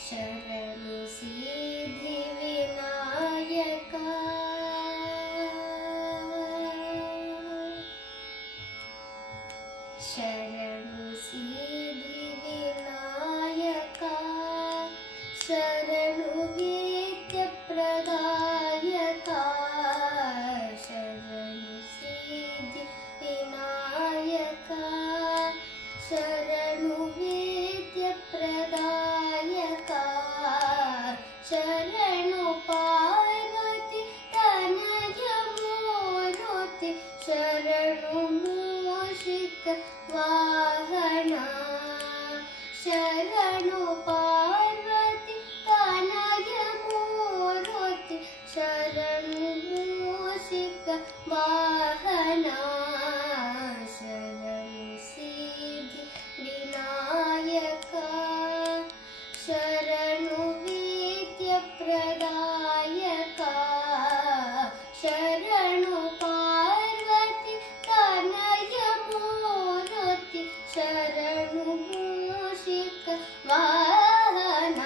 ಶರಣು ಸಿದ್ಧಿ ವಿನಾಯಕ ಶರಣು ಸಿದ್ಧಿ ವಿನಾಯಕ ಶರಣು ವೇದ್ಯ ಪ್ರದಾಯಕ ಶರಣು ಸಿದ್ಧಿ ವಿನಾಯಕ ಶರಣು ವೇದ್ಯ ಪ್ರದಾಯಕ ಶರಣು ಪಾರ್ವತಿ ತನಯ ಮೂರುತಿ ಶರಣು ಮೂಷಿಕ ವಾಹನ ಶರಣು ಪಾರ್ವತಿ ತನಯ ಮೂರುತಿ ಶರಣು ಮೂಷಿಕ ವಾಹನ ಶರಣು ಸಿದ್ಧಿ ವಿನಾಯಕ ಶರಣು ವೇದ್ಯ ಪ್ರದಾಯಕ ಶರಣು ಪಾರ್ವತಿ ತನಯ ಮೂರುತಿ ಶರಣು ಮೂಷಿಕ ವಾಹನ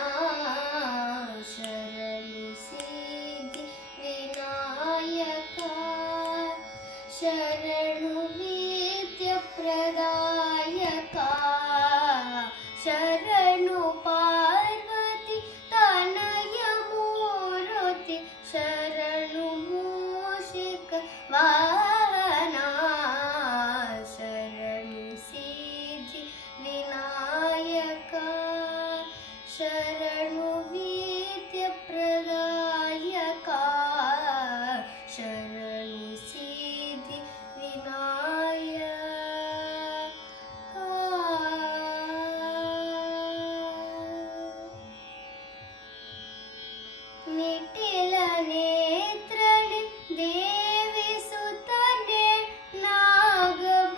ಶರಣು ಸಿದ್ಧಿ ವಿನಾಯಕ ಶರಣು ವೇದ್ಯ ಪ್ರದಾಯಕ ಶರಣು ಪಾರ್ವತಿ ತನಯ ಮೂರುತಿ ಶರಣು ಮೂಷಿಕ ವಾಹನ ಶರಣು ಸಿದ್ಧಿ ವಿನಾಯಕ ಶರಣು ವೇದ್ಯ ಪ್ರದಾಯಕ ಶರಣು ಸಿದ್ಧಿ ವಿನಾಯಕ ನಿಟಿಲ ನೇತ್ರನೆ ದೇವಿ ಸುತನೆ ನಾಗಭೂಷಣ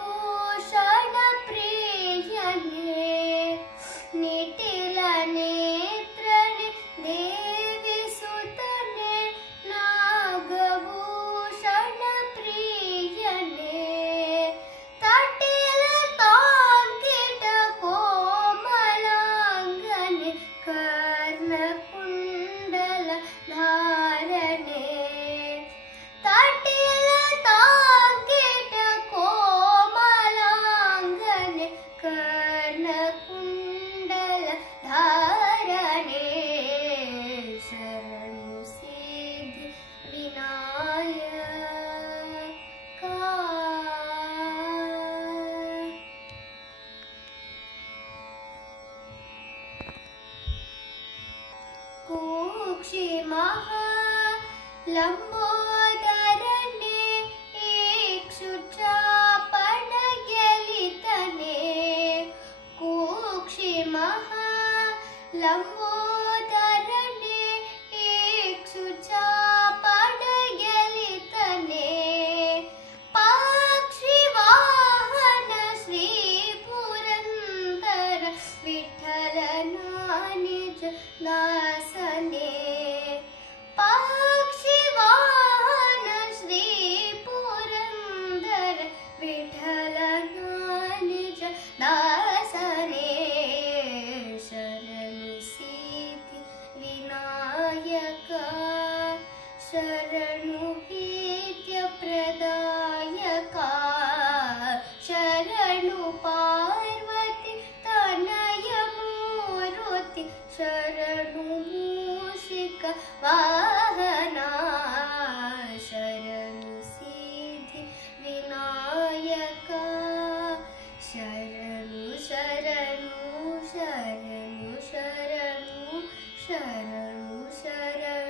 ಪ್ರಿಯನೆ ನಿಟಿಲ ನೇತ್ರನೆ ದೇವಿ ಸುತನೆ ನಾಗಭೂಷಣ ಪ್ರಿಯನೆ ತಟಿಲ ತಾಂಕಿಟ ಕೋಮಲಾಂಗನೆ ಕರ್ಣ ಕುಂಡಲ ಧಾರಣೆ ತಟಿಲ ತಾಂಕಿಟ ಕೋಮಲಾಂಗನೆ ಕರ್ಣ ಕುಂಡಲ ಧಾರಣೆ ಶರಣು ಸಿದ್ಧಿ ವಿನಾಯಕ ಕೂಕ್ಷಿ ಮಹಾ ಲಂಬೋದರನೆ ಇಕ್ಷುಚಾಪಣ ಗೆಲಿತನೆ ಕೂಕ್ಷಿ ಮಹಾ ಲಂಬೋದರನೆ ಇಕ್ಷುಚಾಪಣ ಗೆಲಿತನೆ ಪಕ್ಷಿ ವಾಹನ ಶ್ರೀ ಪುರಂದರ ವಿಠಲನ ನಿಜ ದಾಸನೆ ಪಕ್ಷಿ ವಾಹನ ಶ್ರೀ ಪುರಂದರ ವಿಠಲನ ನಿಜ ದಾಸನೆ ಶರಣು ಸಿದ್ಧಿ ವಿನಾಯಕ ಶರಣು ವೇದ್ಯ ಪ್ರದಾಯಕ ಶರಣು ಪಾರ್ವತಿ ತನಯ ಮೂರುತಿ ಶರಣು ಮೂಷಿಕ ವಾಹನ ಶರಣು ಸಿದ್ಧಿ ವಿನಾಯಕ ಶರಣು ಶರಣು ಶರಣು ಶರಣು ಶರಣು ಶರಣು